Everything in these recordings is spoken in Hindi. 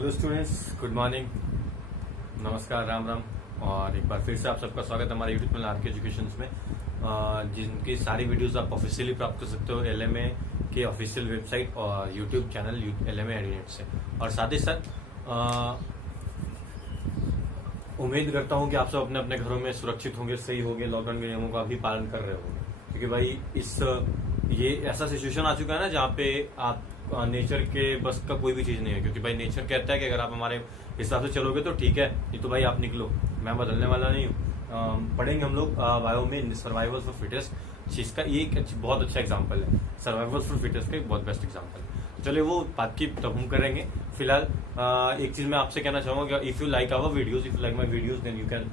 हेलो स्टूडेंट्स, गुड मॉर्निंग, नमस्कार, राम राम। और एक बार फिर से आप सबका स्वागत है हमारे यूट्यूब चैनल आर के एजुकेशन में, जिनकी सारी वीडियोस आप ऑफिशियली प्राप्त कर सकते हो एलएमए के ऑफिशियल वेबसाइट और यूट्यूब चैनल एलएमए एडीनेट से। और साथ ही साथ उम्मीद करता हूं कि आप सब अपने अपने घरों में सुरक्षित होंगे, सही होंगे, लॉकडाउन के नियमों का भी पालन कर रहे होंगे। क्योंकि भाई ये ऐसा सिचुएशन आ चुका है ना जहाँ पे आप नेचर के बस का कोई भी चीज नहीं है। क्योंकि भाई नेचर कहता है कि अगर आप हमारे हिसाब से चलोगे तो ठीक है, ये तो भाई आप निकलो, मैं बदलने वाला नहीं हूँ। पढ़ेंगे हम लोग बायो में सर्वाइवल फॉर फिटेस्ट चीज का, ये एक बहुत अच्छा एग्जाम्पल है। सर्वाइवल फॉर फिटेस्ट का एक बहुत बेस्ट एग्जाम्पल है। चलिए वो बात की तब हम करेंगे। फिलहाल एक चीज मैं आपसे कहना चाहूंगा, if you like our videos, if you like my videos, then you can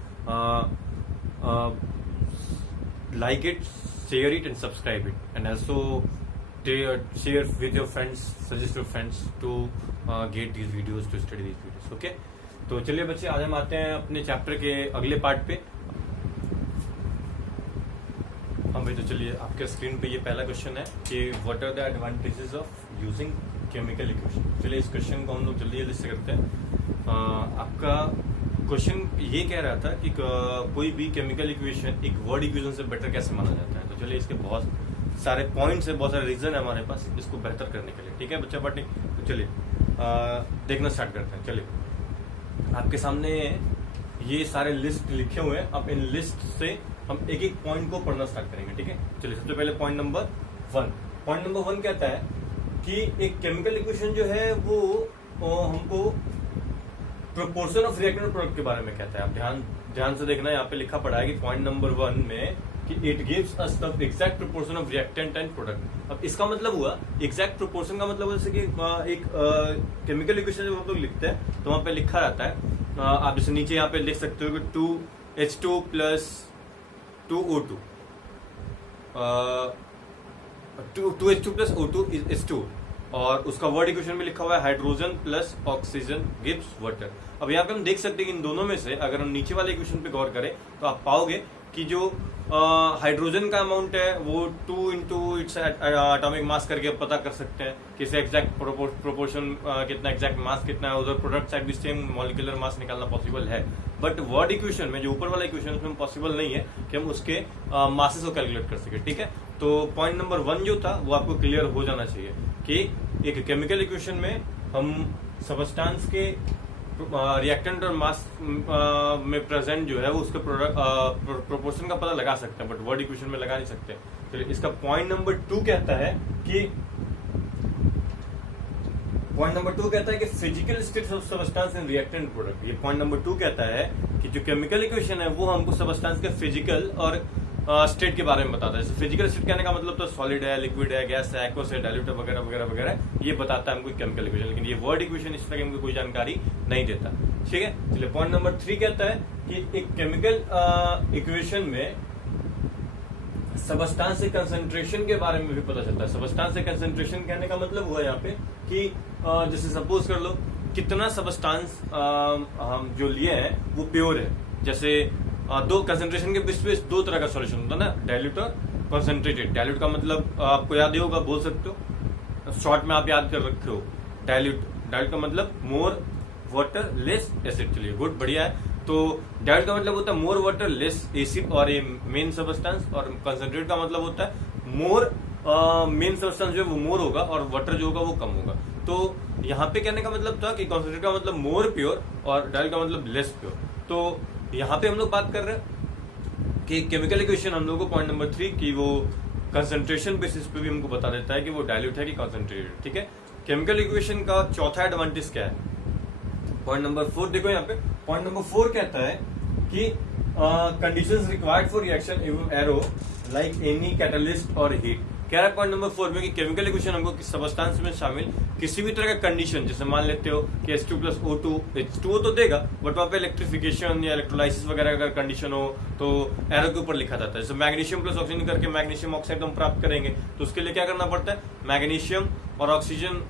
like it, share it and subscribe it, and also share with your friends, suggest your friends to get these videos, to study these videos. Okay, तो चलिए बच्चे, आज हम आते हैं अपने चैप्टर के अगले पार्ट पे। हाँ भाई, तो चलिए आपके स्क्रीन पे ये पहला क्वेश्चन है कि what are the advantages of using chemical equation. चलिए इस क्वेश्चन को हम लोग जल्दी जल्दी से करते हैं। आपका क्वेश्चन ये कह रहा था कि कोई भी केमिकल इक्वेशन एक वर्ड इक्वेशन से बेटर कैसे माना जाता है। तो चलिए इसके बहुत सारे पॉइंट्स है, बहुत सारे रीजन है हमारे पास इसको बेहतर करने के लिए। ठीक है बच्चा, बट तो चलिए देखना स्टार्ट करते हैं। चलिए आपके सामने ये सारे लिस्ट लिखे हुए हैं। अब इन लिस्ट से हम एक एक पॉइंट को पढ़ना स्टार्ट करेंगे। ठीक है, चलिए सबसे पहले पॉइंट नंबर 1। पॉइंट नंबर 1 कहता है कि एक केमिकल इक्वेशन जो है वो हमको प्रोपोर्शन ऑफ रिएक्टेंट प्रोडक्ट के बारे में कहता है। आप ध्यान से देखना, यहाँ पे लिखा पड़ा है कि पॉइंट नंबर 1 में कि it gives us the exact proportion of reactant and product. अब इसका मतलब हुआ एग्जैक्ट प्रोपोर्शन का मतलब जैसे कि एक केमिकल इक्वेशन जब हम लोग लिखते हैं तो वहां पे लिखा रहता है, आप जैसे नीचे यहाँ पे लिख सकते हो कि 2H2 plus 2O2, 2H2 plus O2 is 2, और उसका वर्ड इक्वेशन में लिखा हुआ है hydrogen plus oxygen gives water. अब यहाँ पे हम देख सकते हैं कि इन दोनों में से अगर हम नीचे वाले इक्वेशन पे गौर करें तो आप पाओगे कि जो हाइड्रोजन का अमाउंट है वो 2 इंटू इट्स एटॉमिक मास करके पता कर सकते हैं कि इसे एग्जैक्ट प्रोपोर्शन कितना, एग्जैक्ट मास कितना है। उधर प्रोडक्ट साइड भी सेम मॉलिक्यूलर मास निकालना पॉसिबल है, बट वर्ड इक्वेशन में जो ऊपर वाला इक्वेशन उसमें पॉसिबल नहीं है कि हम उसके मासेस को कैलकुलेट कर सके। ठीक है, तो पॉइंट नंबर 1 जो था वो आपको क्लियर हो जाना चाहिए कि एक केमिकल इक्वेशन में हम सबस्टांस के रिएक्टेंट और मास में प्रेजेंट जो है वो उसके प्रोपोर्शन का पता लगा सकते हैं, बट वर्ड इक्वेशन में लगा नहीं सकते। तो इसका पॉइंट नंबर 2 कहता है कि physical state of substance in reactant product. ये पॉइंट नंबर 2 कहता है कि जो केमिकल इक्वेशन है वो हमको सबस्टांस के फिजिकल और स्टेट के बारे में बताता है। जैसे फिजिकल स्टेट कहने का मतलब तो सॉलिड है, लिक्विड है, गैस है, एक्वस है, डाइल्यूट है, वगैरह वगैरह वगैरह, ये बताता है हमको केमिकल इक्वेशन। लेकिन ये वर्ड इक्वेशन इस तरह की हमको कोई जानकारी नहीं देता। ठीक है, चलिए पॉइंट नंबर 3 कहता है कि एक केमिकल इक्वेशन में सबस्टांस से कंसंट्रेशन के बारे में भी पता चलता है। सबस्टांस से कंसंट्रेशन कहने का मतलब हुआ यहाँ पे कि जैसे सपोज कर लो कितना सबस्टांस हम जो लिए हैं वो प्योर है। जैसे दो कंसंट्रेशन के बीच में 2 तरह का सॉल्यूशन होता है ना, डाइल्यूट और कंसंट्रेटेड। डाइल्यूट का मतलब आपको याद ही होगा, बोल सकते हो, शॉर्ट में आप याद कर रखे हो डाइल्यूट का मतलब मोर वाटर लेस एसिड। चलिए गुड, बढ़िया है। तो डाइल्यूट का मतलब होता है मोर वाटर लेस एसिड और ये मेन सबस्टांस, और कंसंट्रेट का मतलब होता है मोर मेन सबस्टांस जो है वो मोर होगा और वाटर जो होगा वो कम होगा। तो यहाँ पे कहने का मतलब था कि कंसंट्रेट का मतलब मोर प्योर और डाइल्यूट का मतलब लेस प्योर। तो यहाँ पे हम लोग बात कर रहे हैं कि केमिकल इक्वेशन हम लोग को पॉइंट नंबर 3 की वो कंसंट्रेशन बेसिस पे भी हमको बता देता है कि वो डाइल्यूट है कि कंसंट्रेटेड। ठीक है, केमिकल इक्वेशन का चौथा एडवांटेज क्या है, पॉइंट नंबर 4 देखो यहाँ पे। पॉइंट नंबर 4 कहता है कि conditions required for reaction arrow like any catalyst और हीट। कह रहा है पॉइंट नंबर 4 में कि केमिकल इक्वेशन हमको सबस्टांस में शामिल किसी भी तरह का कंडीशन, जैसे मान लेते हो कि H2 प्लस O2 H2O तो देगा, बट वहां पे इलेक्ट्रिफिकेशन या इलेक्ट्रोलाइसिस वगैरह अगर कंडीशन हो तो एरो के ऊपर लिखा जाता है। जैसे मैग्नीशियम प्लस ऑक्सीजन करके मैग्नीशियम ऑक्साइड हम प्राप्त करेंगे, तो उसके लिए क्या करना पड़ता है, मैग्नीशियम और ऑक्सीजन,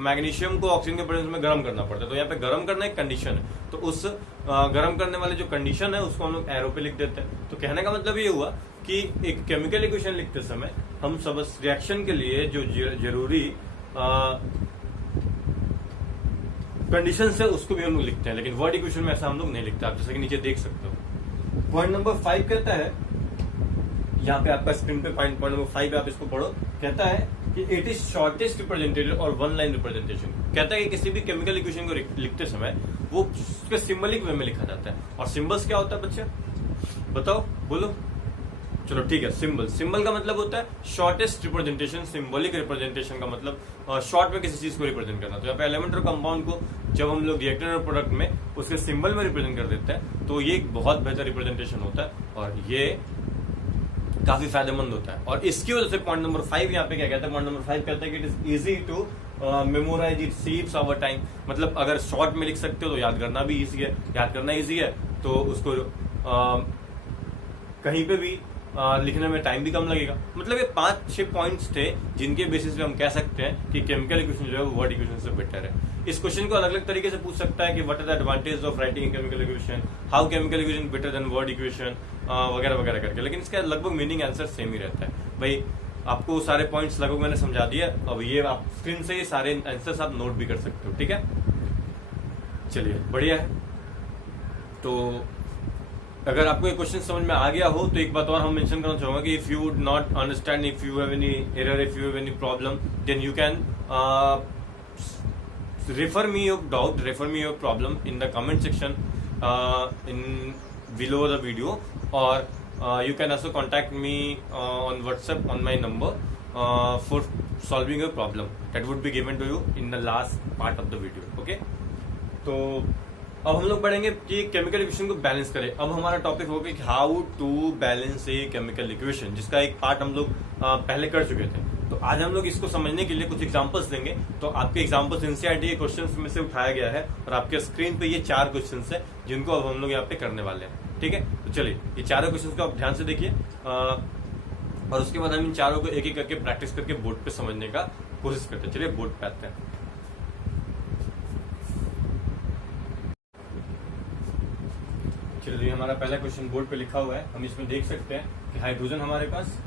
मैग्नीशियम को ऑक्सीजन के प्रेजेंस में गर्म करना पड़ता है। तो यहाँ पे गर्म करना एक कंडीशन है, तो उस गर्म करने वाले जो कंडीशन है उसको हम लोग एरो पे लिख देते हैं। तो कहने का मतलब ये हुआ कि एक केमिकल इक्वेशन लिखते समय हम सब रिएक्शन के लिए जो जरूरी कंडीशन है उसको भी हम लोग लिखते हैं, लेकिन वर्ड इक्वेशन में ऐसा हम लोग नहीं लिखते, आप जैसे कि नीचे देख सकते हो। पॉइंट नंबर 5 कहता है, यहाँ पे आपका स्क्रीन पे पॉइंट नंबर 5 आप इसको पढ़ो, कहता है कि इट इज शॉर्टेस्ट रिप्रेजेंटेटिव और वन लाइन रिप्रेजेंटेशन। कहता है कि किसी भी केमिकल इक्वेशन को लिखते समय वो उसके सिंबलिक वे में लिखा जाता है। और सिंबल्स क्या होता है बच्चे, बताओ, बोलो। चलो ठीक है, सिंबल का मतलब होता है शॉर्टेस्ट रिप्रेजेंटेशन। सिंबॉलिक रिप्रेजेंटेशन का मतलब शॉर्ट में किसी चीज को रिप्रेजेंट करना। तो यहाँ पे एलिमेंट और कंपाउंड को जब हम लोग रिएक्टेंट और प्रोडक्ट में उसके सिंबल में रिप्रेजेंट कर देते हैं तो ये एक बहुत बेहतर रिप्रेजेंटेशन होता है और ये काफी फायदेमंद होता है। और इसकी वजह से पॉइंट नंबर 5 यहाँ पे क्या कहता है, पॉइंट नंबर 5 कहता है कि it is easy to memorise, it saves our time. मतलब अगर शॉर्ट में लिख सकते हो तो याद करना भी इजी है, याद करना इजी है तो उसको कहीं पे भी लिखने में टाइम भी कम लगेगा। मतलब ये 5-6 पॉइंट्स थे जिनके बेसिस पे हम कह सकते हैं कि केमिकल इक्वेशन जो है वो वर्ड इक्वेशन से बेटर है। इस क्वेश्चन को अलग अलग तरीके से पूछ सकता है कि what are the advantage of writing chemical equation, how chemical equation better than word equation, वगैरह वगैरह करके। लेकिन इसका लगभग मीनिंग आंसर सेम ही रहता है। भाई आपको सारे पॉइंट्स लगभग मैंने समझा दिया। अब ये आप स्क्रीन से ये सारे आंसर्स आप नोट भी कर सकते हो, ठीक है। चलिए बढ़िया है। तो अगर आपको ये क्वेश्चन समझ में आ गया हो तो एक बात और हम मेंशन करना चाहूंगा कि if you would not understand, if you have any error, if you have any problem, then you can refer me your doubt, refer me your problem in the comment section in below the video, or you can also contact me on WhatsApp on my number for solving your problem that would be given to you in the last part of the video, okay। तो अब हम लोग पढ़ेंगे कि केमिकल इक्वेशन को बैलेंस करें। अब हमारा टॉपिक होगा कि how to balance a chemical equation, जिसका एक पार्ट हम लोग पहले कर चुके थे। तो आज हम लोग इसको समझने के लिए कुछ एग्जांपल्स देंगे। तो आपके एग्जांपल्स एनसीईआरटी के क्वेश्चंस में से उठाया गया है और आपके स्क्रीन पे ये 4 क्वेश्चंस है जिनको अब हम लोग यहाँ पे करने वाले हैं, ठीक है। तो चलिए ये चारों क्वेश्चंस को आप ध्यान से देखिए और उसके बाद हम इन चारों को एक एक करके प्रैक्टिस करके बोर्ड पे समझने का कोशिश करते हैं। चलिए बोर्ड पे आते हैं। चलिए हमारा पहला क्वेश्चन बोर्ड पे लिखा हुआ है, हम इसमें देख सकते हैं कि हाइड्रोजन हमारे पास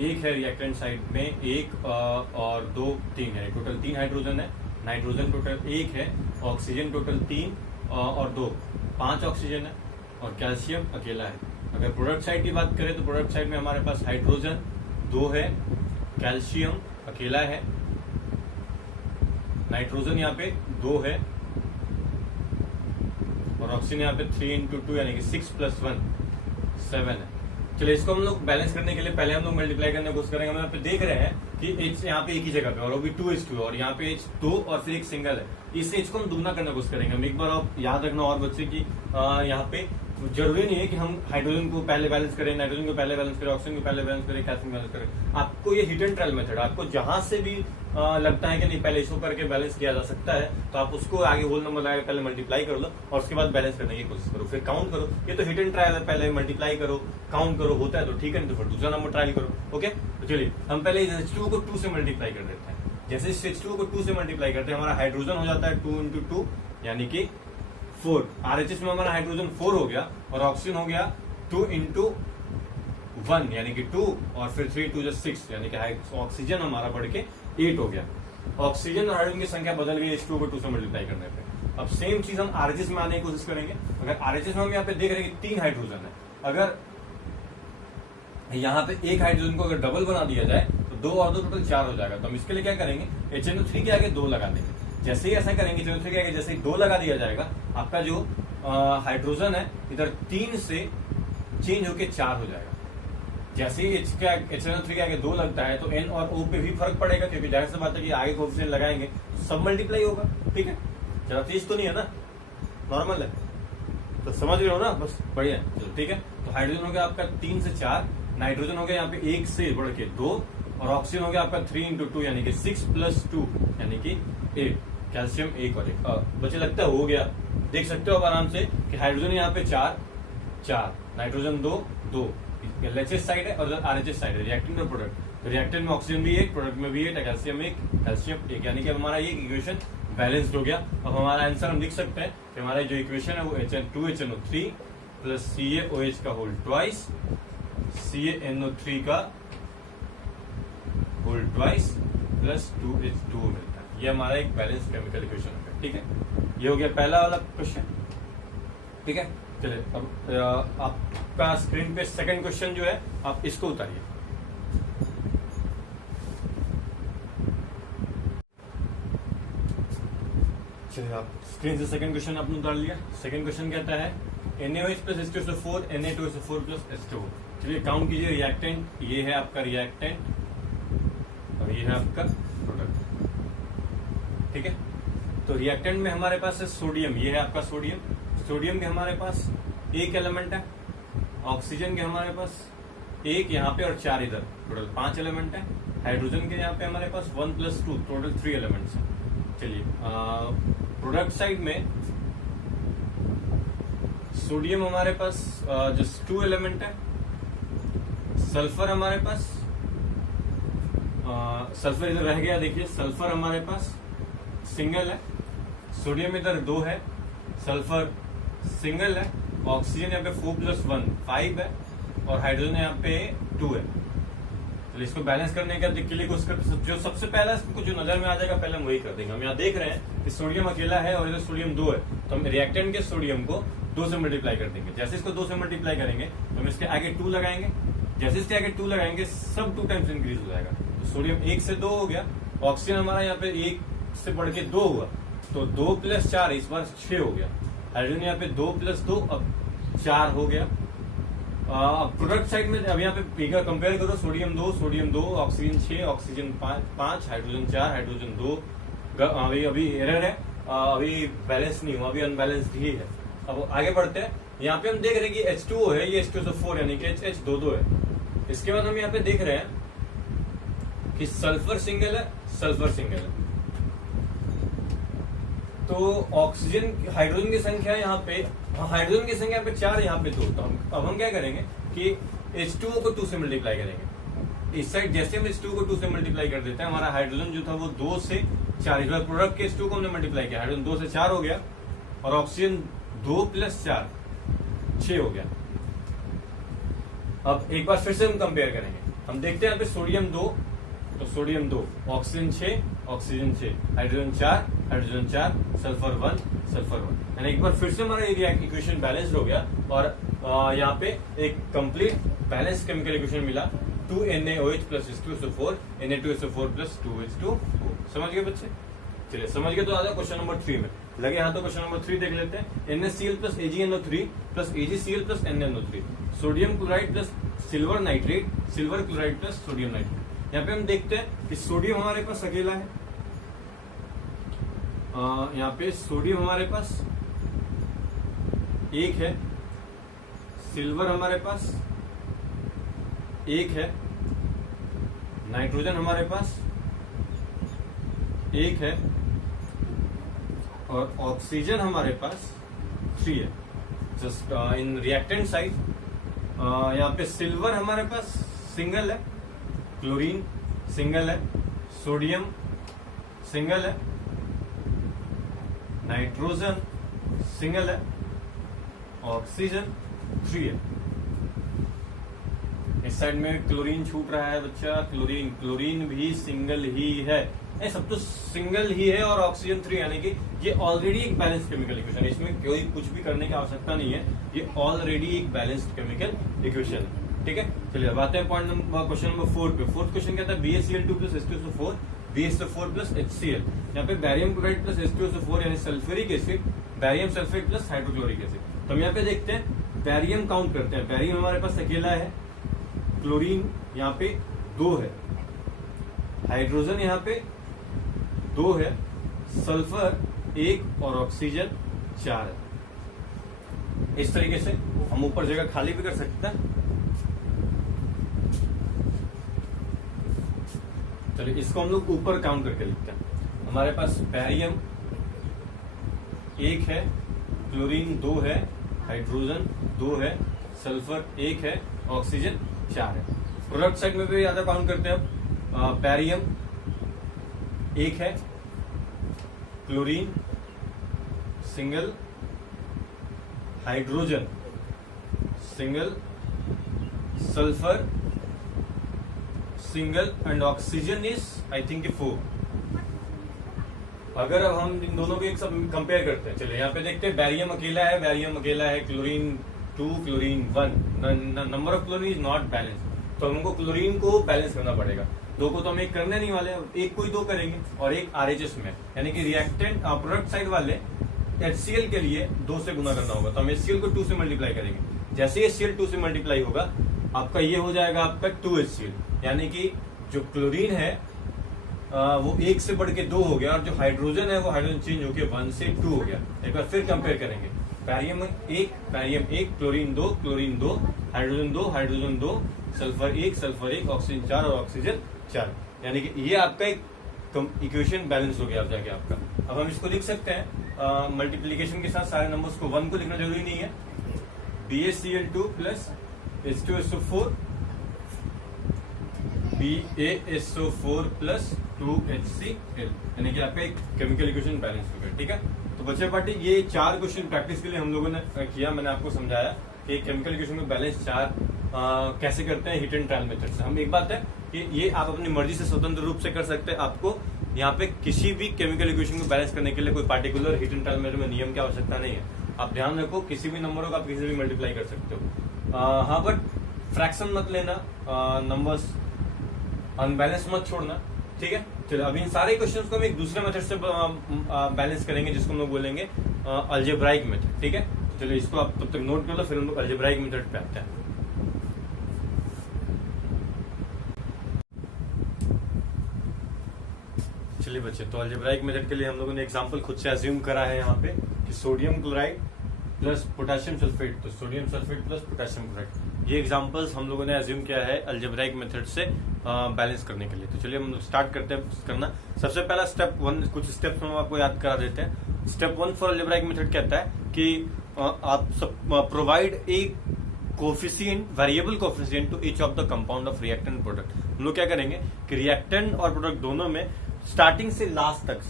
एक है रिएक्टेंट साइड में, एक और 2 3 है, टोटल 3 हाइड्रोजन है। नाइट्रोजन टोटल 1 है, ऑक्सीजन टोटल 3 और 2 5 ऑक्सीजन है और कैल्शियम अकेला है। अगर प्रोडक्ट साइड की बात करें तो प्रोडक्ट साइड में हमारे पास हाइड्रोजन 2 है, कैल्शियम अकेला है, नाइट्रोजन यहाँ पे 2 है और ऑक्सीजन यहाँ पे 3 × 2 यानी कि 6 + 1 7 है। चलिए इसको हम लोग बैलेंस करने के लिए पहले हम लोग मल्टीप्लाई करने की कोशिश करेंगे। हम यहाँ पे देख रहे हैं कि H यहाँ पे एक ही जगह पे और वो भी 2H2 और यहाँ पे H 2 और फिर एक सिंगल है। इस H को हम दुगना करने की कोशिश करेंगे। हम एक बार आप याद रखना और बच्चे की यहाँ पे जरूरी नहीं है कि हम हाइड्रोजन को पहले बैलेंस करें, नाइट्रोजन को पहले बैलेंस करें, ऑक्सीजन को पहले बैलेंस करें, कैल्शियम बैलेंस करें। आपको ये हिट एंड ट्रायल मेथड, आपको जहां से भी लगता है कि नहीं पहले इसको करके बैलेंस किया जा सकता है तो आप उसको आगे होल नंबर लगाकर पहले मल्टीप्लाई कर लो और उसके बाद बैलेंस करने की कोशिश करो, फिर काउंट करो। ये तो हिट एंड ट्रायल है, पहले मल्टीप्लाई करो, काउंट करो, होता है तो ठीक है, नहीं तो फिर दूसरा नंबर ट्राई करो। ओके तो चलिए हम पहले H2 को 2 से मल्टीप्लाई कर देते हैं। जैसे इस H2 को 2 से मल्टीप्लाई करते हैं हमारा हाइड्रोजन हो जाता है 2 × 2 यानी कि 4। RHS में हमारा हाइड्रोजन 4 हो गया और ऑक्सीजन हो गया 2 × 1 यानी कि 2 और फिर 3 × 2 = 6 यानी कि ऑक्सीजन हमारा बढ़ के 8 हो गया। ऑक्सीजन और हाइड्रोजन की संख्या बदल गई H2 को 2 से मल्टीप्लाई करने पे। अब सेम चीज हम RHS में आने की कोशिश करेंगे। अगर RHS में हम यहाँ पे देख रहे हैं कि 3 हाइड्रोजन है, अगर यहाँ पे एक हाइड्रोजन को अगर डबल बना दिया जाए तो 2 और 2 टोटल 4 हो जाएगा। तो हम इसके लिए क्या करेंगे, HNO3 के आगे 2 लगा देंगे। जैसे ही ऐसा करेंगे HNO3 के आगे जैसे ही 2 लगा दिया जाएगा, आपका जो हाइड्रोजन है इधर 3 से चेंज होके 4 हो जाएगा। जैसे ही HNO3 के आगे 2 लगता है तो N और O पे भी फर्क पड़ेगा, क्योंकि जाहिर सी बात है कि आगे कोएफिशिएंट लगाएंगे तो सब मल्टीप्लाई होगा। ठीक है, ज्यादा तेज तो नहीं है ना, नॉर्मल है, तो समझ रहे हो ना, बस बढ़िया। चलो ठीक है, तो हाइड्रोजन हो गया आपका 3 से 4, नाइट्रोजन हो गया यहाँ पे 1 से बढ़ के 2 और ऑक्सीजन हो गया आपका 3 × 2 यानी कि 6 + 2 यानी कि 8, कैल्शियम 1 और 1। बच्चे लगता है हो गया, देख सकते हो अब आराम से कि हाइड्रोजन यहाँ पे 4, नाइट्रोजन 2, LHS साइड है और RHS साइड है, रिएक्टेंट और प्रोडक्ट। रिएक्टेंट में ऑक्सीजन भी 1, प्रोडक्ट में भी 8, कैल्शियम 1, कैल्शियम 1 यानी कि हमारा ये इक्वेशन बैलेंस्ड हो गया। अब हमारा आंसर हम लिख सकते हैं कि हमारा जो इक्वेशन है वो 2HNO3 + CaOH का होल ट्वाइस CaNO3 का होल ट्वाइस + 2H2 मिलता है। ये हमारा एक बैलेंस केमिकल इक्वेशन है। ठीक है, ये हो गया पहला वाला क्वेश्चन। ठीक है, चलिए अब आपका स्क्रीन पे सेकंड क्वेश्चन जो है आप इसको उतारिए। चलिए आप स्क्रीन से सेकंड क्वेश्चन आपने उतार लिया। सेकंड क्वेश्चन कहता है NaOH plus H2SO4 Na2SO4 plus H2O। चलिए काउंट कीजिए रिएक्टेंट, ये है आपका रिएक्टेंट और ये है आपका प्रोडक्ट। ठीक है, तो रिएक्टेंट में हमारे पास है सोडियम, ये है आपका सोडियम। सोडियम के हमारे पास एक एलिमेंट है, ऑक्सीजन के हमारे पास एक यहाँ पे और 4 इधर, टोटल 5 एलिमेंट है। हाइड्रोजन के यहाँ पे हमारे पास 1 + 2 टोटल 3 एलिमेंट्स है। चलिए प्रोडक्ट साइड में सोडियम हमारे पास जस्ट 2 एलिमेंट है, सल्फर हमारे पास सल्फर इधर रह गया, देखिए सल्फर हमारे पास सिंगल है, सोडियम इधर 2 है, सल्फर सिंगल है, ऑक्सीजन यहाँ पे 4 + 1 5 है और हाइड्रोजन यहाँ पे 2 है। तो इसको बैलेंस करने का के लिए जो सबसे पहला कुछ जो नजर में आ जाएगा पहले हम वही कर देंगे। हम यहाँ देख रहे हैं कि सोडियम अकेला है और इधर सोडियम 2 है, तो हम रिएक्टेंट के सोडियम को 2 से मल्टीप्लाई कर देंगे। जैसे इसको 2 से मल्टीप्लाई करेंगे तो हम इसके आगे 2 लगाएंगे, जैसे इसके आगे 2 लगाएंगे सब 2 टाइम्स इंक्रीज हो जाएगा। तो सोडियम 1 से 2 हो गया, ऑक्सीजन हमारा यहाँ पे 1 से बढ़ के 2 हुआ, तो 2 + 4 इस बार 6 हो गया। हाइड्रोजन यहाँ पे 2 + 2 अब 4 हो गया। प्रोडक्ट साइड में अब यहाँ पे फिगर कंपेयर करो, sodium 2 oxygen 6 oxygen 5 hydrogen 4 hydrogen 2। अभी एरर है, अभी बैलेंस नहीं हुआ, अभी अनबैलेंस्ड ही है। अब आगे बढ़ते हैं, यहाँ पे हम देख रहे हैं कि H2O है, ये H2SO4 यानी कि HH2 है। इसके बाद हम यहाँ पे देख रहे हैं कि सल्फर सिंगल है, सल्फर सिंगल है, तो ऑक्सीजन हाइड्रोजन की संख्या यहाँ पे, हाइड्रोजन की संख्या पे 4 यहाँ पे 2। तो अब हम क्या करेंगे कि H2O को 2 से मल्टीप्लाई करेंगे। इस साइड जैसे हम H2O को 2 से मल्टीप्लाई कर देते हैं, हमारा हाइड्रोजन जो था वो 2 से 4, इस बार प्रोडक्ट के H2O को हमने मल्टीप्लाई किया, हाइड्रोजन 2 से 4 हो गया और ऑक्सीजन 2 + 4 6 हो गया। अब एक बार फिर से हम कंपेयर करेंगे, हम देखते हैं यहाँ पे सोडियम 2, तो sodium 2 oxygen 6 oxygen 6 hydrogen 4 hydrogen 4 sulphur 1 sulphur 1। यानी एक बार फिर से हमारा ये इक्वेशन बैलेंस्ड हो गया और यहाँ पे एक कंप्लीट बैलेंस केमिकल इक्वेशन मिला, 2NaOH plus H2SO4 Na2SO4 plus 2H2O। समझ गए बच्चे? चलिए समझ गए तो आ जाओ क्वेश्चन नंबर 3 में लगे। हाँ तो क्वेश्चन नंबर 3 देख लेते हैं। NaCl plus AgNO3 plus AgCl plus NaNO3, sodium chloride plus silver nitrate, silver chloride plus sodium nitrate. यहाँ पे हम देखते हैं कि सोडियम हमारे पास अकेला है, यहाँ पे सोडियम हमारे पास 1 है, सिल्वर हमारे पास 1 है, नाइट्रोजन हमारे पास 1 है और ऑक्सीजन हमारे पास 3 है। जस्ट इन रिएक्टेंट साइड यहाँ पे सिल्वर हमारे पास सिंगल है, क्लोरीन सिंगल है, सोडियम सिंगल है, नाइट्रोजन सिंगल है, ऑक्सीजन 3 है। इस साइड में क्लोरीन छूट रहा है बच्चा, क्लोरीन भी सिंगल ही है, सब तो सिंगल ही है और ऑक्सीजन 3, यानी कि ये ऑलरेडी एक बैलेंस्ड केमिकल इक्वेशन है, इसमें कोई कुछ भी करने की आवश्यकता नहीं है, ये ऑलरेडी एक बैलेंस्ड केमिकल इक्वेशन है। ठीक है, चलिए अब आते हैं पॉइंट नंबर क्वेश्चन नंबर 4 पे। फोर्थ क्वेश्चन कहता है BaCl2 plus H2SO4 BaSO4 plus HCl। यहाँ पे बैरियम क्लोराइड प्लस H2SO4 यानी sulphuric acid, barium sulphate plus hydrochloric acid. तो हम यहाँ पे देखते हैं, बैरियम काउंट करते हैं। बैरियम हमारे पास अकेला है, क्लोरीन यहाँ पे 2 है, हाइड्रोजन यहाँ पे 2 है, सल्फर 1 और ऑक्सीजन 4 है। इस तरीके से हम ऊपर जगह खाली भी कर सकते हैं। चलिए इसको हम लोग ऊपर काउंट करके लिखते हैं। हमारे पास बैरियम 1 है, क्लोरीन 2 है, हाइड्रोजन 2 है, सल्फर 1 है, ऑक्सीजन 4 है। प्रोडक्ट साइड में भी ज्यादा काउंट करते हैं। बैरियम 1 है, chlorine single, hydrogen single, sulphur single and oxygen is I think 4। अगर अब हम इन दोनों को एक सब कंपेयर करते हैं, चलिए यहाँ पे देखते हैं बैरियम अकेला है, chlorine 2, chlorine 1, number of chlorine is not balance, तो हमको क्लोरीन को बैलेंस करना पड़ेगा। दो को तो हम एक करने नहीं वाले, एक को ही दो करेंगे और एक आरएचएस में, यानी कि रिएक्टेंट प्रोडक्ट साइड वाले HCl के लिए 2 से गुना करना होगा, तो हम HCl को 2 से मल्टीप्लाई करेंगे। जैसे HCl 2 से मल्टीप्लाई होगा आपका ये हो जाएगा आपका 2HCl, यानी कि जो क्लोरीन है वो 1 से बढ़ के 2 हो गया, और जो हाइड्रोजन है वो हाइड्रोजन चेंज होकर 1 से 2 हो गया। एक बार फिर कंपेयर करेंगे, barium 1, chlorine 2, hydrogen 2, sulphur 1, oxygen 4 और ऑक्सीजन 4, यानी कि ये आपका एक इक्वेशन बैलेंस हो गया अब जाके आपका। अब हम इसको लिख सकते हैं मल्टीप्लीकेशन के साथ सारे नंबर्स को, 1 को लिखना जरूरी नहीं है, BaCl2 plus H2SO4 BaSO4 plus 2HCl, यानी कि आपका एक केमिकल इक्वेशन बैलेंस हो गया। ठीक है, तो बच्चे पार्टी ये 4 क्वेश्चन प्रैक्टिस के लिए हम लोगों ने किया, मैंने आपको समझाया कि केमिकल इक्वेशन में बैलेंस 4 कैसे करते हैं हिट एंड ट्रायल मेथड से। हम एक बात है कि ये आप अपनी मर्जी से स्वतंत्र रूप से कर सकते हैं, आपको यहाँ पे किसी भी केमिकल इक्वेशन को बैलेंस करने के लिए कोई particular hit and trial method में नियम की आवश्यकता नहीं है। आप ध्यान रखो, किसी भी नंबरों को आप किसी भी मल्टीप्लाई कर सकते हो। हाँ, बट फ्रैक्शन मत लेना, नंबर्स अनबैलेंस मत छोड़ना। ठीक है, चलो अभी इन सारे क्वेश्चंस को हम एक दूसरे मेथड से बैलेंस करेंगे, जिसको हम लोग बोलेंगे अलजेब्राइक मेथड। ठीक है, चलो इसको आप तब तक नोट कर लो, फिर हम लोग अलजेब्राइक मेथड पे आते हैं। चलिए बच्चे, तो अलजेब्राइक मेथड के लिए हम लोगों ने एग्जांपल खुद से अज्यूम करा है यहाँ पे कि sodium chloride plus potassium sulphate, तो sodium sulphate plus potassium chloride, ये एग्जांपल्स हम लोगों ने अज्यूम किया है अलजेब्राइक मेथड से बैलेंस करने के लिए। तो चलिए हम लोग स्टार्ट करते हैं करना। सबसे पहला स्टेप 1, कुछ स्टेप्स हम आपको याद करा देते हैं। स्टेप 1 फॉर अलजेब्राइक मेथड कहता है कि आप provide a coefficient, variable coefficient to each of the compound of reactant product. हम लोग क्या करेंगे कि रिएक्टेंट और प्रोडक्ट दोनों में स्टार्टिंग से लास्ट तक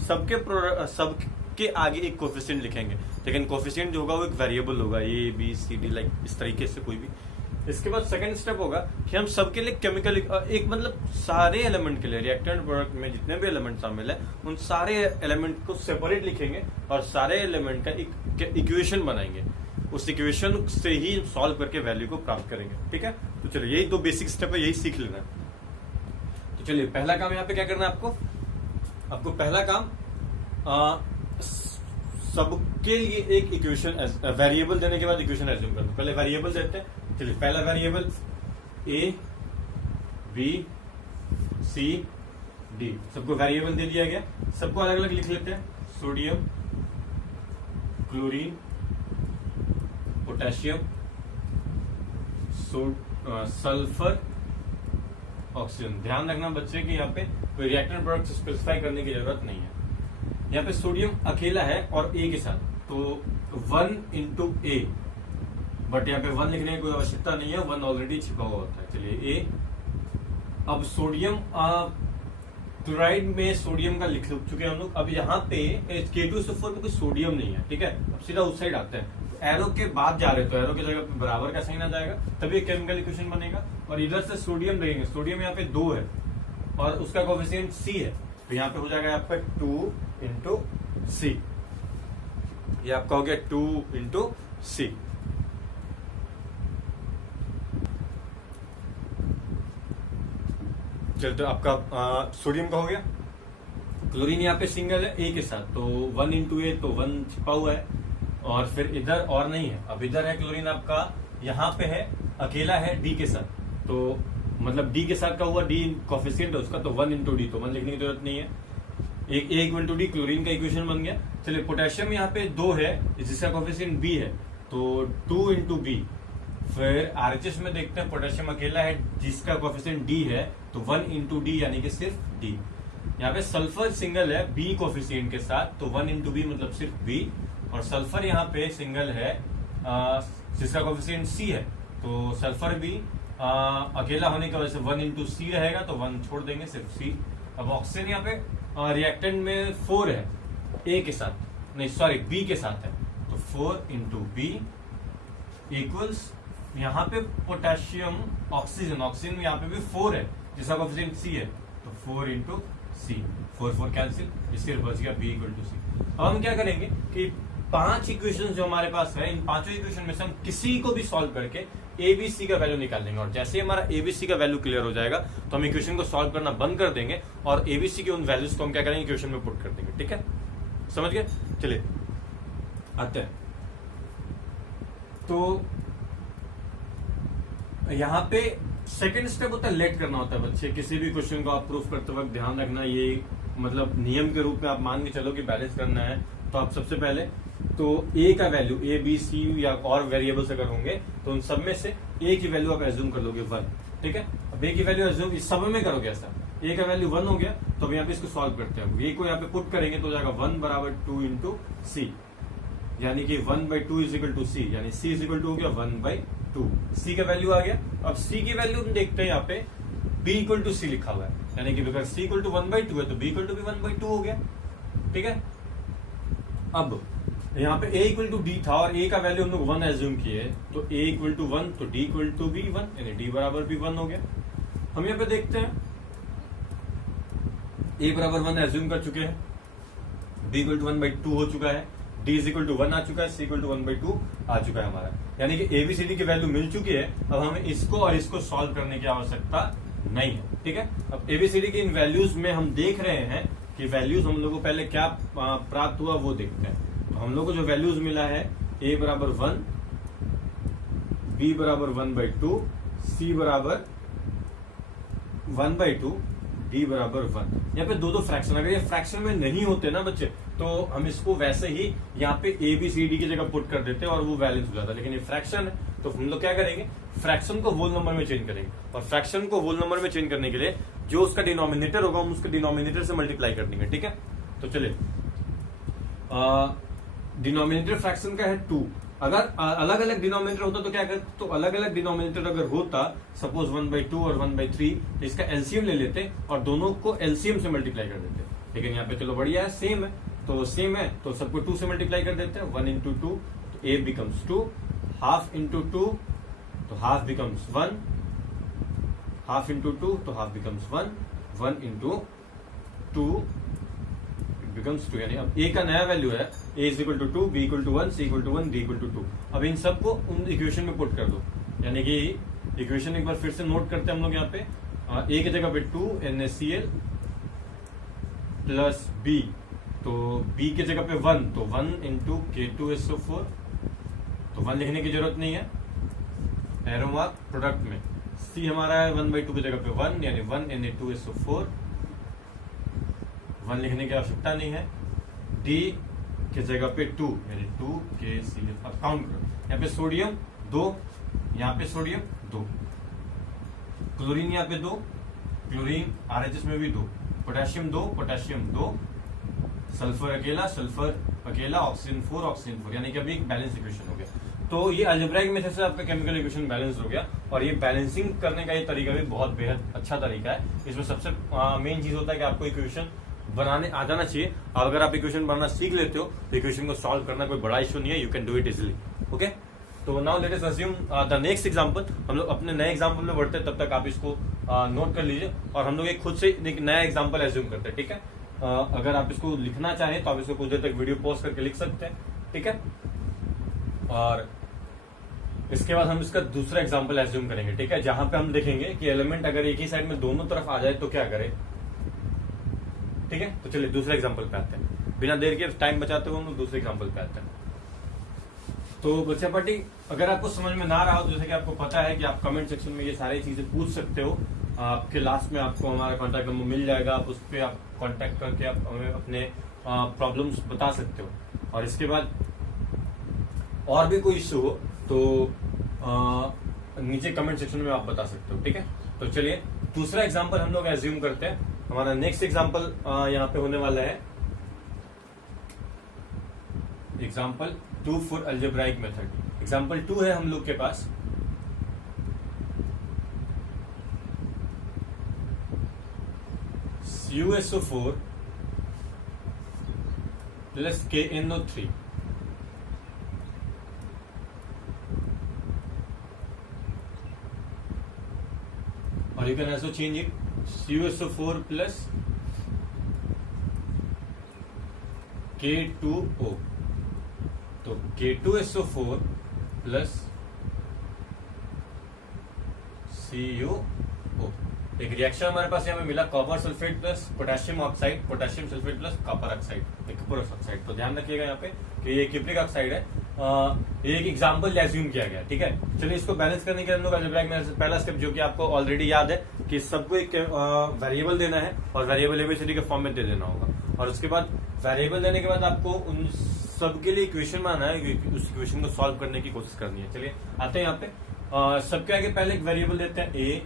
सबके आगे एक कोफिशिएंट लिखेंगे, लेकिन कोफिशिएंट जो होगा वो एक वेरिएबल होगा, A B C D like इस तरीके से कोई भी। इसके बाद सेकंड स्टेप होगा कि हम सबके लिए केमिकल एक मतलब सारे एलिमेंट के लिए, रिएक्टेंट प्रोडक्ट में जितने भी एलिमेंट शामिल है उन सारे एलिमेंट को सेपरेट लिखेंगे और सारे एलिमेंट का एक इक्वेशन बनाएंगे, उस इक्वेशन से ही सॉल्व करके वैल्यू को प्राप्त करेंगे। ठीक है, तो चलिए यही 2 बेसिक स्टेप है, यही सीख लेना है। तो चलिए पहला काम यहाँ पे क्या करना है आपको पहला काम सबके लिए एक इक्वेशन वेरिएबल देने के बाद इक्वेशन एज्यूम करना। पहले वेरिएबल देते हैं, चलिए पहला variable A B C D, सबको वेरिएबल दे दिया गया, सबको अलग अलग लिख लेते हैं। Sodium, chlorine, potassium, sulphur, oxygen. ध्यान रखना बच्चे कि यहाँ पे कोई रिएक्टेंट प्रोडक्ट स्पेसिफाई करने की जरूरत नहीं है। यहाँ पे सोडियम अकेला है और A के साथ, तो 1 into A, बट यहाँ पे 1 लिखने की कोई आवश्यकता नहीं है, 1 ऑलरेडी छिपा हुआ होता है। चलिए A, अब सोडियम क्लोराइड में सोडियम का लिख चुके हैं हम लोग। अब यहाँ पे K2SO4 में कोई सोडियम नहीं है। ठीक है, अब सीधा उस साइड आते हैं, एरो के बाद जा रहे, तो एरो की जगह पे बराबर का साइन आ जाएगा, तभी एक केमिकल इक्वेशन बनेगा। और इधर से सोडियम देखेंगे, सोडियम यहाँ पे 2 है और उसका कोफिशिएंट C है, तो यहाँ पे हो जाएगा आपका 2 into C, ये आपका हो गया 2 into C। चलो तो आपका सोडियम का हो गया। क्लोरीन यहाँ पे सिंगल है A के साथ, तो 1 into A, तो 1 छिपा हुआ है, और फिर इधर और नहीं है। अब इधर है क्लोरीन आपका, यहाँ पे है अकेला है D के साथ, तो मतलब D के साथ का हुआ, D कोफिशिएंट है उसका, तो 1 into D, तो 1 लिखने की जरूरत नहीं है। एक इक्वल टू डी, क्लोरीन का इक्वेशन बन गया। चलिए पोटेशियम यहाँ पे 2 है जिसका कोफिशिएंट B है, तो 2 into B। फिर आरएचएस में देखते हैं, पोटेशियम अकेला है जिसका कोफिशिएंट D है, तो 1 into D यानी कि सिर्फ D। यहाँ पे सल्फर सिंगल है B कोफिशिएंट के साथ, तो 1 into B मतलब सिर्फ B, और सल्फर यहाँ पे सिंगल है जिसका कोफिशिएंट C है, तो सल्फर भी अकेला होने की वजह से 1 into C रहेगा, तो 1 छोड़ देंगे, सिर्फ C। अब ऑक्सीजन यहाँ पे रिएक्टेंट में 4 है A के साथ, नहीं सॉरी B के साथ है, तो 4 into B इक्वल्स, यहाँ पे पोटेशियम ऑक्सीजन, ऑक्सीजन यहाँ पे भी 4 है जिसका कोफिशिएंट C है, तो 4 into C, 4 4 कैंसिल, इससे बच गया b इक्वल टू सी। अब हम क्या करेंगे कि 5 इक्वेशन जो हमारे पास है, इन पांचों इक्वेशन में से हम किसी को भी सॉल्व करके एबीसी का वैल्यू निकाल लेंगे, और जैसे ही हमारा एबीसी का वैल्यू क्लियर हो जाएगा तो हम इक्वेशन को सॉल्व करना बंद कर देंगे और एबीसी के उन वैल्यूज को हम क्या करेंगे, इक्वेशन में पुट कर देंगे। ठीक है, समझ गए? चलिए आते हैं। तो यहाँ पे सेकेंड स्टेप होता है लेट करना होता है बच्चे। किसी भी क्वेश्चन को आप प्रूफ करते वक्त ध्यान रखना, ये मतलब नियम के रूप में आप मान के चलो कि बैलेंस करना है, तो आप सबसे पहले तो ए का वैल्यू ए बी सी या और वेरिएबल्स अगर होंगे तो उन सब में से ए की वैल्यू आप एज्यूम कर लोगे 1। ठीक है, अब ए की वैल्यू एज्यूम इस सब में करोगे ऐसा, ए का वैल्यू 1 हो गया तो अब यहाँ पे इसको सॉल्व करते हैं। ए को यहाँ पे पुट करेंगे तो हो जाएगा 1 बराबर 2 इंटू सी, यानी कि 1/2 इज इक्वल टू सी, यानी सी इज इक्वल टू हो गया 1/2। सी का वैल्यू आ गया। अब सी की वैल्यू हम देखते हैं, यहाँ पे b इक्वल टू सी लिखा हुआ है, यानी कि अगर c इक्वल टू 1/2 है तो b इक्वल टू भी 1/2 हो गया। ठीक है, अब यहाँ पे a इक्वल टू d था और a का वैल्यू हम लोग 1 एज्यूम किए, तो a इक्वल टू 1 तो d इक्वल टू भी 1, यानी d बराबर भी 1 हो गया। हम यहाँ पे देखते हैं a बराबर 1 एज्यूम कर चुके हैं, b इक्वल टू 1/2 हो चुका है, d इज इक्वल टू 1 आ चुका है, c इक्वल टू 1/2 आ चुका है हमारा, यानी कि एबीसीडी की वैल्यू मिल चुकी है। अब हमें इसको और इसको सॉल्व करने की आवश्यकता नहीं है। ठीक है, अब एबीसीडी की इन वैल्यूज में हम देख रहे हैं कि वैल्यूज हम लोग को पहले क्या प्राप्त हुआ वो देखते हैं। तो हम लोग को जो वैल्यूज मिला है a बराबर 1, b बराबर 1/2, c बराबर 1/2, d बराबर 1। यहाँ पे दो फ्रैक्शन, अगर ये फ्रैक्शन में नहीं होते ना बच्चे तो हम इसको वैसे ही यहाँ पे ए बी सी डी की जगह पुट कर देते और वो बैलेंस हो जाता, लेकिन ये फ्रैक्शन है तो हम लोग क्या करेंगे, फ्रैक्शन को होल नंबर में चेंज करेंगे, और फ्रैक्शन को होल नंबर में चेंज करने के लिए जो उसका डिनोमिनेटर होगा हम उसके डिनोमिनेटर से मल्टीप्लाई कर देंगे। ठीक है, तो चलिए डिनोमिनेटर फ्रैक्शन का है 2, अगर अलग अलग डिनोमिनेटर होता तो क्या करते, तो अलग अलग डिनोमिनेटर अगर होता सपोज 1/2 और 1/3 तो इसका एलसीएम ले लेते और दोनों को एलसीएम से मल्टीप्लाई कर देते, लेकिन यहाँ पे चलो बढ़िया है, सेम है तो सेम है तो सबको 2 से मल्टीप्लाई कर देते हैं, 1 इंटू 2 तो a बिकम्स 2, हाफ इंटू 2 तो हाफ बिकम्स 1, हाफ इंटू 2 तो हाफ बिकम्स 1, 1 इंटू 2 बिकम्स 2, यानी अब a का नया वैल्यू है a is equal to 2, b equal to 1, c equal to 1, d equal to 2। अब इन सबको उन इक्वेशन में पुट कर दो, यानी कि इक्वेशन एक बार फिर से नोट करते हैं हम लोग यहाँ पे, a की जगह पे 2 NaCl प्लस b, तो b की जगह पे 1 तो 1 इंटू K2SO4, तो 1 लिखने की जरूरत नहीं है, एरो मार्क प्रोडक्ट में, c हमारा है 1/2 की जगह पे 1, यानी 1 Na2SO4, 1 लिखने की आवश्यकता नहीं है, d की जगह पे 2 यानी 2KCl। अब काउंट करो, यहाँ पे सोडियम 2, यहाँ पे सोडियम 2, क्लोरीन यहाँ पे 2, क्लोरीन RHS में भी 2, पोटेशियम 2, पोटेशियम 2, सल्फर अकेला, ऑक्सीजन 4, ऑक्सीजन 4, यानी कि अभी एक बैलेंस इक्वेशन हो गया। तो ये अलजेब्राइक मेथड से आपका केमिकल इक्वेशन बैलेंस हो गया, और ये बैलेंसिंग करने का ये तरीका भी बहुत बेहद अच्छा तरीका है। इसमें सबसे मेन चीज होता है कि आपको इक्वेशन बनाने आ जाना चाहिए, और अगर आप इक्वेशन बनाना सीख लेते हो तो इक्वेशन को सॉल्व करना कोई बड़ा इशू नहीं है, you can do it easily. Okay, तो now let us assume the next example. हम लोग अपने नए एग्जांपल में बढ़ते हैं, तब तक आप इसको नोट कर लीजिए, और हम लोग एक खुद से एक नया एग्जांपल एज्यूम करते हैं। ठीक है, अगर आप इसको लिखना चाहें तो आप इसको कुछ देर तक वीडियो पॉज करके लिख सकते हैं। ठीक है, और इसके बाद हम इसका दूसरा एग्जांपल एज्यूम करेंगे। ठीक है, जहां पे हम देखेंगे कि एलिमेंट अगर एक ही साइड में दोनों तरफ आ जाए तो क्या करें। ठीक है, तो चलिए दूसरे एग्जांपल पे आते हैं, बिना देर के टाइम बचाते हुए हम लोग दूसरे एग्जांपल पे आते हैं। तो बच्चा पार्टी, अगर आपको समझ में ना रहा हो तो जैसे कि आपको पता है कि आप कमेंट सेक्शन में ये सारी चीजें पूछ सकते हो, आपके लास्ट में आपको हमारा कॉन्टैक्ट नंबर मिल जाएगा, आप उस पर आप कॉन्टैक्ट करके आप हमें अपने प्रॉब्लम्स बता सकते हो, और इसके बाद और भी कोई इश्यू हो तो नीचे कमेंट सेक्शन में आप बता सकते हो। ठीक है, तो चलिए दूसरा एग्जांपल हम लोग एज्यूम करते हैं। हमारा नेक्स्ट एग्जांपल यहाँ पे होने वाला है example 2 for algebraic method. Example 2 है हम लोग के पास, CuSO4 प्लस KNO3, और you can also change it CuSO4 plus K2O, तो K2SO4 प्लस CuO। एक रिएक्शन हमारे पास यहाँ पे मिला, copper sulphate plus potassium oxide, potassium sulphate plus copper oxide, cuprous oxide. तो ध्यान रखिएगा यहाँ पे कि ये क्यूप्रिक ऑक्साइड है। ये एक एग्जांपल एज्यूम किया गया, ठीक है। चलिए इसको बैलेंस करने के लिए हम लोग अलजेब्रा में पहला स्टेप जो कि आपको ऑलरेडी याद है कि सबको एक वेरिएबल देना है और वेरिएबल एबीसीडी के फॉर्म में दे देना होगा, और उसके बाद वेरिएबल देने के बाद आपको उन सबके लिए इक्वेशन बनाना है, उस इक्वेशन को सॉल्व करने की कोशिश करनी है। चलिए आते हैं यहाँ पे, सबके आगे पहले एक वेरिएबल देते हैं A,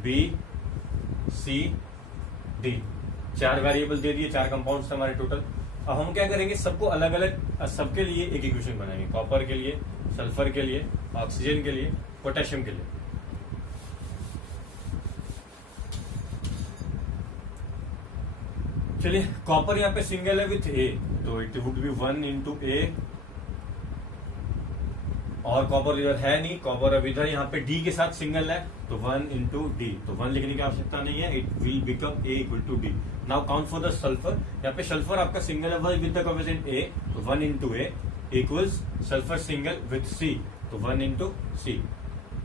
B, C, D। 4 variable दे दिए, 4 कंपाउंड्स हमारे टोटल। अब हम क्या करेंगे, सबको अलग अलग सबके लिए एक इक्वेशन बनाएंगे, कॉपर के लिए, सल्फर के लिए, ऑक्सीजन के लिए, पोटेशियम के लिए। चलिए कॉपर यहाँ पे सिंगल है विथ A, तो it would be 1 into A, और कॉपर इधर है नहीं, कॉपर अब इधर यहाँ पे D के साथ सिंगल है, तो 1 into D, तो 1 लिखने की आवश्यकता नहीं है, it will become A equal to D। Now count for the sulphur, यहाँ पे सल्फर आपका सिंगल है विद द कोएफिशिएंट A, तो 1 into A equals sulphur single with C, तो 1 into C।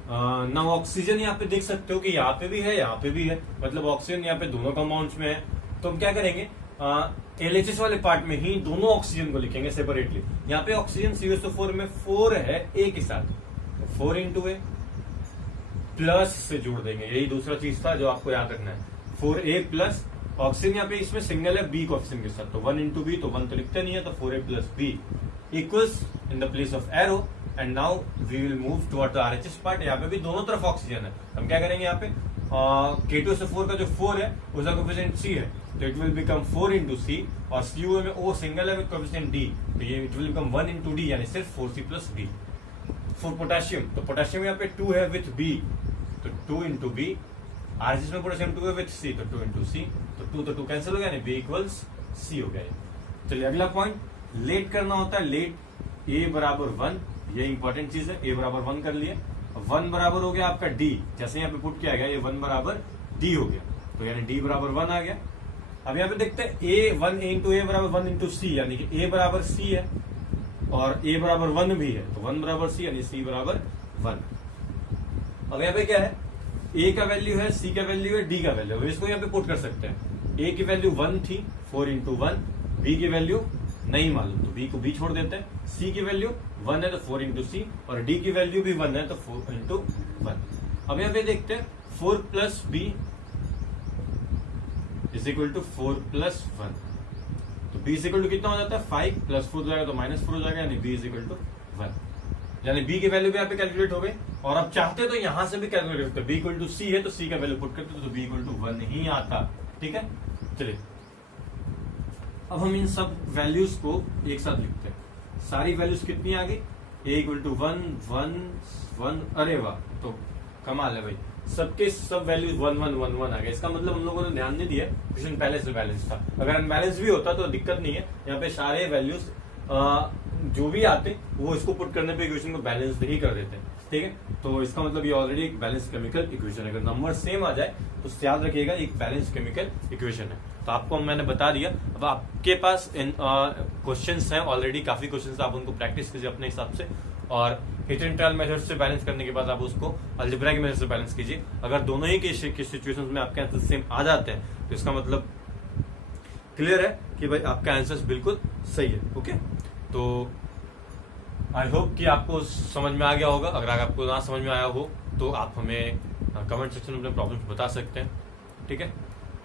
नाउ ऑक्सीजन यहाँ पे देख सकते हो कि यहाँ पे भी है, यहाँ पे भी है, मतलब ऑक्सीजन यहाँ पे दोनों कंपाउंड्स में है। तो हम क्या करेंगे, LHS वाले पार्ट में ही दोनों ऑक्सीजन को लिखेंगे सेपरेटली। यहाँ पे ऑक्सीजन CuSO4 में 4 है A के साथ, तो 4 into A प्लस से जोड़ देंगे, यही दूसरा चीज था जो आपको याद रखना है, 4A प्लस ऑक्सीजन यहाँ पे इसमें सिंगल है B कोएफिशिएंट के साथ, तो 1 into B, तो 1 तो लिखते नहीं है, तो 4A plus B equals in the place of arrow, and now we will move toward the RHS part. यहाँ पे भी दोनों तरफ ऑक्सीजन है, हम क्या करेंगे यहाँ पे, K2SO4 का जो 4 है उसका कोएफिशिएंट C है, तो it will become 4 into C, और CuO में O सिंगल है विद कोएफिशिएंट D, तो ये it will become 1 into D, यानी सिर्फ 4C plus D। For potassium, तो पोटेशियम यहाँ पे 2 है विथ B, तो 2 into B, RHS में पोटेशियम 2 है विथ C, तो 2 into C, तो 2 कैंसिल हो गया, यानी B इक्वल्स C हो गया। चलिए अगला पॉइंट, लेट करना होता है, लेट A बराबर 1, ये इंपॉर्टेंट चीज है, A बराबर 1 कर लिए, 1 बराबर हो गया आपका D, जैसे यहाँ पे पुट किया गया ये 1 बराबर D हो गया, तो यानी D बराबर 1 आ गया। अब यहाँ पे देखते हैं A into A बराबर 1 into C, यानी कि A बराबर C है और A बराबर 1 भी है, तो 1 बराबर C यानी C बराबर 1। अब यहाँ पे क्या है, A का वैल्यू है, C का वैल्यू है, D का वैल्यू है, इसको यहाँ पे पुट कर सकते हैं। A की वैल्यू 1 थी, 4 into 1, B की वैल्यू नहीं मालूम, तो B को B छोड़ देते हैं, C की वैल्यू 1 है तो 4 into C, और D की वैल्यू भी 1 है तो 4 into 1। अब यहाँ पे देखते हैं 4 plus B is equal to 4 plus 1, तो B इज इक्वल टू कितना हो जाता है, 5 प्लस 4 हो जाएगा तो -4 हो जाएगा, यानी B इज इक्वल टू 1, यानी B की वैल्यू भी यहाँ पे कैलकुलेट हो गई। और अब चाहते तो यहां से भी कैलकुलेट करते, B इक्वल टू C है तो C का वैल्यू पुट करते तो B इक्वल टू 1 ही आता, ठीक है। चलिए अब हम इन सब वैल्यूज को एक साथ लिखते हैं, सारी वैल्यूज कितनी आ गई, A इक्वल टू 1 1 1, अरे वाह, तो कमाल है भाई, सबके सब वैल्यूज 1 1 1 1 आ गए। इसका मतलब हम लोगों ने ध्यान नहीं दिया, क्वेश्चन पहले से बैलेंस था, अगर अनबैलेंस भी होता तो दिक्कत नहीं है, यहाँ पे सारे वैल्यूज जो भी आते वो इसको पुट करने पे इक्वेशन को बैलेंस ही कर देते हैं, ठीक है। तो इसका मतलब ये ऑलरेडी एक बैलेंस केमिकल इक्वेशन है, अगर नंबर सेम आ जाए तो याद रखिएगा एक बैलेंस केमिकल इक्वेशन है। तो आपको मैंने बता दिया, अब आपके पास क्वेश्चंस हैं ऑलरेडी, काफी क्वेश्चंस, आप उनको प्रैक्टिस कीजिए अपने हिसाब से, और हिट एंड ट्रायल मेथड से बैलेंस करने के बाद आप उसको अलजेब्राइक मेथड से बैलेंस कीजिए। अगर दोनों ही के सिचुएशंस में आपके आंसर सेम आ जाते हैं तो इसका मतलब क्लियर है कि भाई आपका आंसर बिल्कुल सही है, ओके। तो आई होप कि आपको समझ में आ गया होगा, अगर आपको ना समझ में आया हो तो आप हमें कमेंट सेक्शन में अपने प्रॉब्लम्स बता सकते हैं, ठीक है।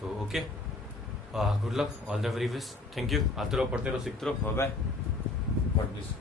तो okay, good luck, all the very best, thank you, आते रहो, पढ़ते रहो, सीखते रहो, बाय बाय, गॉड ब्लेस।